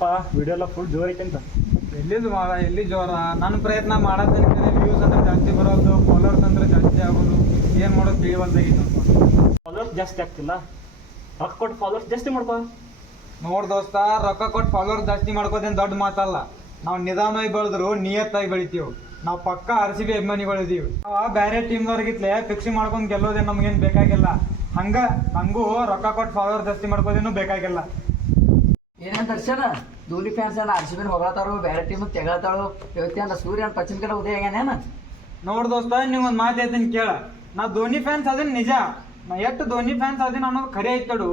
ಏನಪ್ಪ ವಿಡಿಯೋ ಎಲ್ಲ ಫುಲ್ ಜೋರ್ ಐತೆ ಅಂತ. ಎಲ್ಲಿದು ಮಾಡ ಎಲ್ಲಿ ಜೋರ? ನನ್ನ ಪ್ರಯತ್ನ ಮಾಡೋದಕ್ಕೆ ವ್ಯೂಸ್ ಅಂದ್ರೆ ಜಾಸ್ತಿ ಬರೋದು, ಫಾಲೋವರ್ಸ್ ಅಂದ್ರೆ ಜಾಸ್ತಿ ಆಗೋದು, ಏನು ಮಾಡೋದು ತಿಳಿವಲ್ದಾಗಿತ್ತು. ಫಾಲೋವರ್ಸ್ ಜಾಸ್ತಿ ಆಗ್ತಿಲ್ಲ, ರೊಕ್ಕ ಕೊಟ್ಟು ಫಾಲೋವರ್ಸ್ ಜಾಸ್ತಿ ಮಾಡ್ಕೋ. ನೋಡ್ ದೋಸ್ತ, ರೊಕ್ಕ ಕೊಟ್ಟು ಫಾಲೋವರ್ಸ್ ಜಾಸ್ತಿ ಮಾಡ್ಕೋದೇನು ದೊಡ್ಡ ಮಾತಲ್ಲ. ನಾವು ನಿಧಾನವಾಗಿ ಬೆಳೆದ್ರು ನಿಯತ್ತಾಗಿ ಬೆಳಿತೀವಿ. ನಾವು ಪಕ್ಕ RCB ಅಭಿಮಾನಿಗಳಿದೀವಿ. ಬೇರೆ ಟೀಮ್ದವ್ರಿಗಿತ್ಲೆ ಫಿಕ್ಸಿಂಗ್ ಮಾಡ್ಕೊಂಡು ಗೆಲ್ಲೋದೇನು ನಮಗೇನು ಬೇಕಾಗಿಲ್ಲ. ನಂಗೂ ರೊಕ್ಕ ಕೊಟ್ಟು ಫಾಲೋವರ್ ಜಾಸ್ತಿ ಮಾಡ್ಕೋದೇನು ಬೇಕಾಗಿಲ್ಲ. ಏನೇನು ದರ್ಶನ ಧೋನಿ ಫ್ಯಾನ್ಸ್ ಎಲ್ಲ RCB ಹೊಗಳತಾಳು, ಬೇರೆ ಟೀಮ್ ತೆಗಳತಾಳು. ಇವತ್ತೇನ ಸೂರ್ಯನ ಪಶ್ಚಿಮ ಕಡೆ ಉದಯ ಆಗ್ಯಾನೇನ? ನೋಡ್ ದೋಸ್ತ, ನಿಮ್ಗೊಂದು ಮಾತು ಹೇಳ್ತೀನಿ ಕೇಳ. ನಾ ಧೋನಿ ಫ್ಯಾನ್ಸ್ ಅದೇನು ನಿಜ, ನಾ ಎಷ್ಟು ಧೋನಿ ಫ್ಯಾನ್ಸ್ ಅದೇನು ಅನ್ನೋದು ಖರೆ ಐತಡು,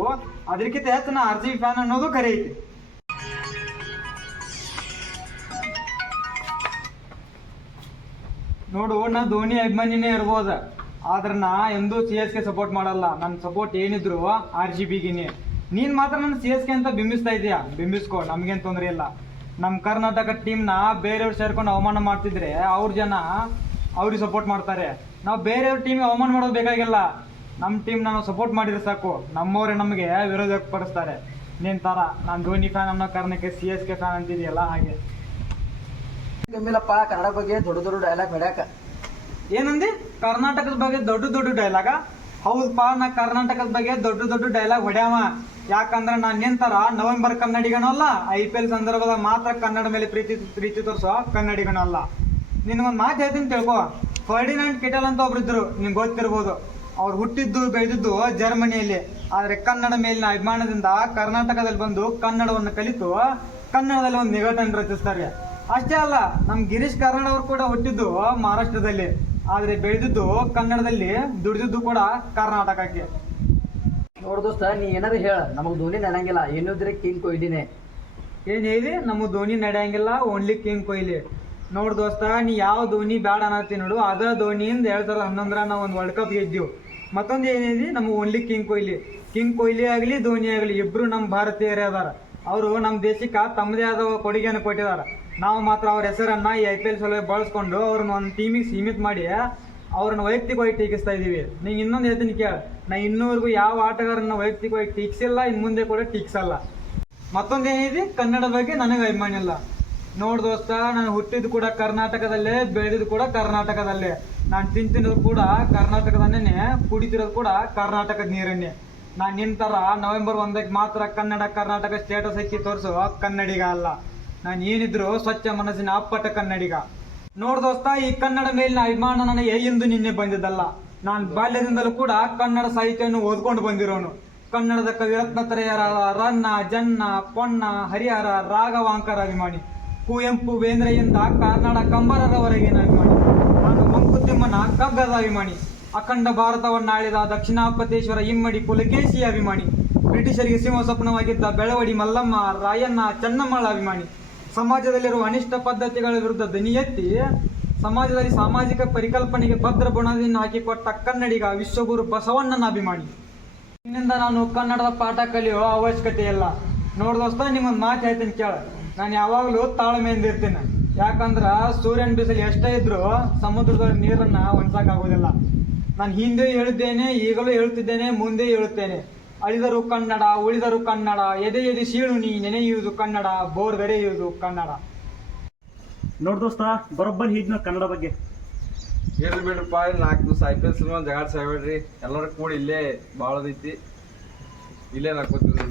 ಅದಕ್ಕಿಂತ ಹೆಚ್ಚು ನಾ RCB ಫ್ಯಾನ್ ಅನ್ನೋದು ಖರೆ ಐತಿ. ನೋಡು, ನಾ ಧೋನಿ ಅಭಿಮಾನಿನೇ ಇರ್ಬೋದ, ಆದ್ರೆ ನಾ ಎಂದೂ CSK ಸಪೋರ್ಟ್ ಮಾಡಲ್ಲ. ನನ್ನ ಸಪೋರ್ಟ್ ಏನಿದ್ರು RCBಗಿನೇ. ನೀನ್ ಮಾತ್ರ ನನ್ನ CSK ಅಂತ ಬಿಂಬಿಸ್ತಾ ಇದೀಯಾ, ಬಿಂಬಿಸ್ಕೋ, ನಮ್ಗೇನು ತೊಂದರೆ ಇಲ್ಲ. ನಮ್ಮ ಕರ್ನಾಟಕ ಟೀಮ್ನ ಬೇರೆಯವ್ರು ಸೇರ್ಕೊಂಡು ಅವಮಾನ ಮಾಡ್ತಿದ್ರೆ ಅವ್ರ ಜನ ಅವ್ರಿಗೆ ಸಪೋರ್ಟ್ ಮಾಡ್ತಾರೆ. ನಾವು ಬೇರೆಯವ್ರ ಟೀಮಿಗೆ ಅವಮಾನ ಮಾಡೋದು ಬೇಕಾಗಿಲ್ಲ. ನಮ್ಮ ಟೀಮ್ನ ನಾವು ಸಪೋರ್ಟ್ ಮಾಡಿದ್ರೆ ಸಾಕು, ನಮ್ಮವರೇ ನಮಗೆ ವಿರೋಧ ವ್ಯಕ್ತಪಡಿಸ್ತಾರೆ. ನೀನ್ ತರ ನಾನು ಧೋನಿ ಫ್ಯಾನ್ ಅನ್ನೋ ಕಾರಣಕ್ಕೆ CSK ಫ್ಯಾನ್ ಅಂತಿದೆಯಲ್ಲ, ಹಾಗೆ. ಗಂಭಿಲಪ್ಪ ಕನ್ನಡ ಬಗ್ಗೆ ದೊಡ್ಡ ದೊಡ್ಡ ಡೈಲಾಗ್ ಹೊಡ್ಯಾಕ. ಏನಂದಿ? ಕರ್ನಾಟಕದ ಬಗ್ಗೆ ದೊಡ್ಡ ದೊಡ್ಡ ಡೈಲಾಗ? ಹೌದಪ್ಪ, ನಾ ಕರ್ನಾಟಕದ ಬಗ್ಗೆ ದೊಡ್ಡ ದೊಡ್ಡ ಡೈಲಾಗ್ ಹೊಡ್ಯಾವ. ಯಾಕಂದ್ರೆ ನಾನು ನಿಂತರ ನವೆಂಬರ್ ಕನ್ನಡಿಗನೂ ಅಲ್ಲ, IPL ಸಂದರ್ಭದಾಗ ಮಾತ್ರ ಕನ್ನಡ ಮೇಲೆ ಪ್ರೀತಿ ತೋರಿಸೋ ಕನ್ನಡಿಗನೂ ಅಲ್ಲ. ನಿನ್ಗೊಂದು ಮಾತು ಹೇಳ್ತೀನಿ ತಿಳ್ಕೊ. ಫರ್ಡಿನಾಂಡ್ ಕಿಟಲ್ ಅಂತ ಒಬ್ರಿದ್ರು, ನಿಮ್ಗೆ ಗೊತ್ತಿರ್ಬೋದು. ಅವ್ರು ಹುಟ್ಟಿದ್ದು ಬೆಳೆದಿದ್ದು ಜರ್ಮನಿಯಲ್ಲಿ, ಆದ್ರೆ ಕನ್ನಡ ಮೇಲಿನ ಅಭಿಮಾನದಿಂದ ಕರ್ನಾಟಕದಲ್ಲಿ ಬಂದು ಕನ್ನಡವನ್ನು ಕಲಿತು ಕನ್ನಡದಲ್ಲಿ ಒಂದು ನಿಘಂಟನ್ನು ರಚಿಸ್ತಾರೆ. ಅಷ್ಟೇ ಅಲ್ಲ, ನಮ್ ಗಿರೀಶ್ ಕಾರ್ನಾಡ್ ಅವ್ರು ಕೂಡ ಹುಟ್ಟಿದ್ದು ಮಹಾರಾಷ್ಟ್ರದಲ್ಲಿ, ಆದ್ರೆ ಬೆಳೆದಿದ್ದು ಕನ್ನಡದಲ್ಲಿ, ದುಡಿದಿದ್ದು ಕೂಡ ಕರ್ನಾಟಕಕ್ಕೆ. ನೋಡ್ ದೋಸ್ತ, ನೀ ಏನಾರು ಹೇಳ, ನಮಗ್ ಧೋನಿ ನಡೆಯಂಗಿಲ್ಲ. ಏನಿದ್ರೆ ಕಿಂಗ್ ಕೊಹ್ಲಿನೇ. ಏನ್ ಹೇಳಿ? ನಮಗ್ ಧೋನಿ ನಡೆಯಂಗಿಲ್ಲ, ಓನ್ಲಿ ಕಿಂಗ್ ಕೊಹ್ಲಿ. ನೋಡ್ ದೋಸ್ತ, ನೀ ಯಾವ ಧೋನಿ ಬ್ಯಾಡ ಅನ್ನತ್ತಿ ನೋಡು, ಅದ ಧೋನಿಯಿಂದ 2011 ನಾವು ಒಂದು ವರ್ಲ್ಡ್ ಕಪ್ ಗೆದ್ದೀವಿ. ಮತ್ತೊಂದು ಏನಿದೆ, ನಮ್ಗೆ only king Kohli. King Kohli ಆಗಲಿ ಧೋನಿ ಆಗಲಿ ಇಬ್ರು ನಮ್ಮ ಭಾರತೀಯರೇ ಅದಾರ. ಅವರು ನಮ್ಮ ದೇಶಕ್ಕೆ ತಮ್ಮದೇ ಆದ ಕೊಡುಗೆಯನ್ನು ಕೊಟ್ಟಿದ್ದಾರೆ. ನಾವು ಮಾತ್ರ ಅವ್ರ ಹೆಸರನ್ನ ಈ IPL ಸಲುವಾಗಿ ಬಳಸ್ಕೊಂಡು ಅವ್ರನ್ನ ಒಂದು ಟೀಮಿಗೆ ಸೀಮಿತ ಮಾಡಿ ಅವ್ರನ್ನ ವೈಯಕ್ತಿಕವಾಗಿ ಟೀಕಿಸ್ತಾ ಇದೀವಿ. ನೀನು ಇನ್ನೊಂದು ಹೇಳ್ತೀನಿ ಕೇಳ, ನಾ ಇನ್ನೂವರೆಗೂ ಯಾವ ಆಟಗಾರನ್ನ ವೈಯಕ್ತಿಕವಾಗಿ ಟೀಕಿಸಿಲ್ಲ, ಇನ್ನು ಮುಂದೆ ಕೂಡ ಟೀಕಿಸಲ್ಲ. ಮತ್ತೊಂದು ಏನಿದೆ, ಕನ್ನಡ ಬಗ್ಗೆ ನನಗೆ ಅಭಿಮಾನ ಇಲ್ಲ. ನೋಡ್ ದೋಸ್ತ, ನಾನು ಹುಟ್ಟಿದ್ದು ಕೂಡ ಕರ್ನಾಟಕದಲ್ಲೇ, ಬೆಳೆದಿದ್ದು ಕೂಡ ಕರ್ನಾಟಕದಲ್ಲೇ, ನಾನು ತಿಂತಿರೋದು ಕೂಡ ಕರ್ನಾಟಕದನ್ನೇ, ಕುಡಿತಿರೋದು ಕೂಡ ಕರ್ನಾಟಕದ ನೀರನ್ನೇ. ನಾನು ನಿಂತರ ನವೆಂಬರ್ 1ಕ್ಕೆ ಮಾತ್ರ ಕರ್ನಾಟಕ ಸ್ಟೇಟಸ್ ಹಾಕಿ ತೋರಿಸುವ ಕನ್ನಡಿಗ ಅಲ್ಲ. ನಾನು ಏನಿದ್ರು ಸ್ವಚ್ಛ ಮನಸ್ಸಿನ ಅಪ್ಪಟ ಕನ್ನಡಿಗ. ನೋಡ್ ದೋಸ್ತ, ಈ ಕನ್ನಡ ಮೇಲಿನ ಅಭಿಮಾನ ನನಗೆ ಎಂದು ನಿನ್ನೆ ಬಂದಿದ್ದಲ್ಲ. ನಾನು ಬಾಲ್ಯದಿಂದಲೂ ಕೂಡ ಕನ್ನಡ ಸಾಹಿತ್ಯವನ್ನು ಓದ್ಕೊಂಡು ಬಂದಿರೋನು. ಕನ್ನಡದ ಕವಿರತ್ನ ತ್ರಯರಾದ ರನ್ನ, ಜನ್ನ, ಪೊನ್ನ, ಹರಿಹರ, ರಾಘವಾಂಕರ ಅಭಿಮಾನಿ. ಕುವೆಂಪು, ಬೇಂದ್ರೆಯಿಂದ ಕಾರ್ನಾಡ ಕಂಬರರವರೆಗಿನ ಅಭಿಮಾನಿ. ನಾನು ಮಂಕುತಿಮ್ಮನ ಕಗ್ಗದ ಅಭಿಮಾನಿ. ಅಖಂಡ ಭಾರತವನ್ನಾಳಿದ ದಕ್ಷಿಣಾಪತೇಶ್ವರ ಇಮ್ಮಡಿ ಪುಲಕೇಶಿಯ ಅಭಿಮಾನಿ. ಬ್ರಿಟಿಷರಿಗೆ ಸಿಂಹ ಸ್ವಪ್ನವಾಗಿದ್ದ ಬೆಳವಡಿ ಮಲ್ಲಮ್ಮ, ರಾಯಣ್ಣ, ಚೆನ್ನಮ್ಮಳ ಅಭಿಮಾನಿ. ಸಮಾಜದಲ್ಲಿರುವ ಅನಿಷ್ಟ ಪದ್ಧತಿಗಳ ವಿರುದ್ಧ ಧ್ವನಿ ಎತ್ತಿ ಸಮಾಜದಲ್ಲಿ ಸಾಮಾಜಿಕ ಪರಿಕಲ್ಪನೆಗೆ ಭದ್ರ ಬುಣದಿಂದ ಹಾಕಿಕೊಟ್ಟ ಕನ್ನಡಿಗ ವಿಶ್ವಗುರು ಬಸವಣ್ಣನ ಅಭಿಮಾನಿ. ಇನ್ನಿಂದ ನಾನು ಕನ್ನಡದ ಪಾಠ ಕಲಿಯೋ ಅವಶ್ಯಕತೆ ಇಲ್ಲ. ನೋಡ್ದೋಸ್ತ, ನಿಮ್ಮೊಂದು ಮಾತು ಹೇಳ್ತೀನಿ ಕೇಳ. ನಾನು ಯಾವಾಗಲೂ ತಾಳ್ಮೆಯಿಂದ ಇರ್ತೀನಿ. ಯಾಕಂದ್ರೆ ಸೂರ್ಯನ ಬಿಸಿಲು ಎಷ್ಟೇ ಇದ್ರೂ ಸಮುದ್ರದ ನೀರನ್ನ ಒಣಸಕ್ಕಾಗೋದಿಲ್ಲ. ನಾನು ಹಿಂದೆ ಹೇಳಿದ್ದೇನೆ, ಈಗಲೂ ಹೇಳುತ್ತಿದ್ದೇನೆ, ಮುಂದೆ ಹೇಳುತ್ತೇನೆ. ಅಳಿದರು ಕನ್ನಡ, ಉಳಿದರು ಕನ್ನಡ, ಎದೆ ಎದೆ ಸೀಳು ನೀ ನೆನೆಯುವುದು ಕನ್ನಡ, ಬೋರ್ಗರೆಯುವುದು ಕನ್ನಡ. ನೋಡ್ ದೋಸ್ತ, ಬರೋಬ್ಬರಿ ಹಿದ್ನ ಕನ್ನಡ ಬಗ್ಗೆ. ಹೇಳ್ರಿ ಬಿಡ್ರಪ್ಪ, 4 ದಿವಸ IPL ಸಿನಿಮಾ ಜಗಾಡ್ ಸಾಯ್ಬೇಡ್ರಿ. ಎಲ್ಲರೂ ಕೂಡ ಇಲ್ಲೇ ಭಾಳದೈತಿ, ಇಲ್ಲೇ ನಾಕೋತೀವಿ.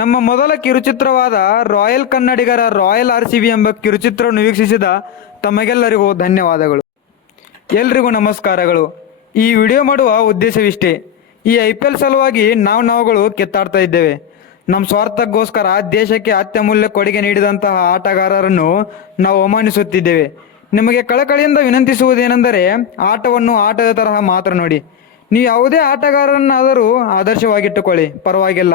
ನಮ್ಮ ಮೊದಲ ಕಿರುಚಿತ್ರವಾದ ರಾಯಲ್ ಕನ್ನಡಿಗರ ರಾಯಲ್ RCB ಎಂಬ ಕಿರುಚಿತ್ರವನ್ನು ವೀಕ್ಷಿಸಿದ ತಮಗೆಲ್ಲರಿಗೂ ಧನ್ಯವಾದಗಳು. ಎಲ್ರಿಗೂ ನಮಸ್ಕಾರಗಳು. ಈ ವಿಡಿಯೋ ಮಾಡುವ ಉದ್ದೇಶವಿಷ್ಟೇ. ಈ IPL ಸಲುವಾಗಿ ನಾವುಗಳು ಕಿತ್ತಾಡ್ತಾ ಇದ್ದೇವೆ. ನಮ್ಮ ಸ್ವಾರ್ಥಕ್ಕೋಸ್ಕರ ದೇಶಕ್ಕೆ ಅತ್ಯಮೂಲ್ಯ ಕೊಡುಗೆ ನೀಡಿದಂತಹ ಆಟಗಾರರನ್ನು ನಾವು ಅವಮಾನಿಸುತ್ತಿದ್ದೇವೆ. ನಿಮಗೆ ಕಳಕಳಿಯಿಂದ ವಿನಂತಿಸುವುದೇನೆಂದರೆ, ಆಟವನ್ನು ಆಟದ ತರಹ ಮಾತ್ರ ನೋಡಿ. ನೀವು ಯಾವುದೇ ಆಟಗಾರರನ್ನಾದರೂ ಆದರ್ಶವಾಗಿಟ್ಟುಕೊಳ್ಳಿ, ಪರವಾಗಿಲ್ಲ.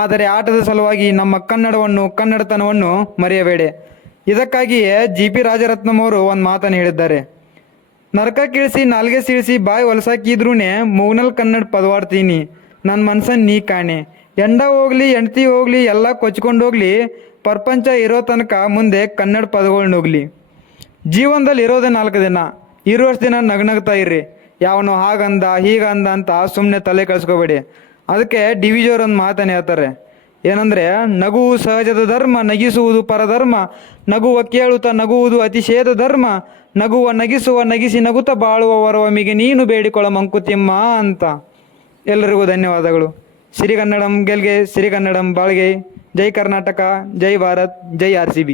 ಆದರೆ ಆಟದ ಸಲುವಾಗಿ ನಮ್ಮ ಕನ್ನಡತನವನ್ನು ಮರೆಯಬೇಡಿ. ಇದಕ್ಕಾಗಿಯೇ GP ರಾಜರತ್ನಂ ಅವರು ಒಂದು ಮಾತನ್ನು ಹೇಳಿದ್ದಾರೆ. ನರಕಕ್ಕಿಳಿಸಿ ನಾಲ್ಗೆ ಸೀಳಿಸಿ ಬಾಯಿ ಹೊಲಸಾಕಿದ್ರೂನೆ ಮೂಗ್ನಲ್ ಕನ್ನಡ ಪದವಾಡ್ತೀನಿ, ನನ್ನ ಮನ್ಸನ್ನು ನೀ ಕಾಣೆ. ಎಂಡ ಹೋಗ್ಲಿ ಹೆಂಡ್ತಿ ಹೋಗ್ಲಿ ಎಲ್ಲ ಕೊಚ್ಕೊಂಡು ಹೋಗ್ಲಿ, ಪ್ರಪಂಚ ಇರೋ ತನಕ ಮುಂದೆ ಕನ್ನಡ ಪದಗಳು ನುಗ್ಲಿ. ಜೀವನದಲ್ಲಿ ಇರೋದೇ 4 ದಿನ, ಇರುವಷ್ಟು ದಿನ ನಗ್ನಗ್ತಾ ಇರ್ರಿ. ಯಾವನು ಹಾಗಂದ ಹೀಗಂದ ಅಂತ ಸುಮ್ಮನೆ ತಲೆ ಕಳಿಸ್ಕೋಬೇಡಿ. ಅದಕ್ಕೆ ಡಿ ವಿ ಜಿಯವರು ಒಂದು ಮಾತನ್ನು ಹೇಳ್ತಾರೆ, ಏನಂದರೆ ನಗುವು ಸಹಜದ ಧರ್ಮ, ನಗಿಸುವುದು ಪರಧರ್ಮ, ನಗುವ ಕೇಳುತ್ತಾ ನಗುವುದು ಅತಿಶಯದ ಧರ್ಮ, ನಗುವ ನಗಿಸುವ ನಗಿಸಿ ನಗುತ್ತಾ ಬಾಳುವ ವರವಮಿಗೆ ನೀನು ಬೇಡಿಕೊಳ್ಳ ಮಂಕುತಿಮ್ಮ ಅಂತ. ಎಲ್ಲರಿಗೂ ಧನ್ಯವಾದಗಳು. ಸಿರಿಗನ್ನಡಂ ಗೆಲ್ಗೆ, ಸಿರಿಗನ್ನಡಂ ಬಾಳ್ಗೆ. ಜೈ ಕರ್ನಾಟಕ, ಜೈ ಭಾರತ್, ಜೈ RCB.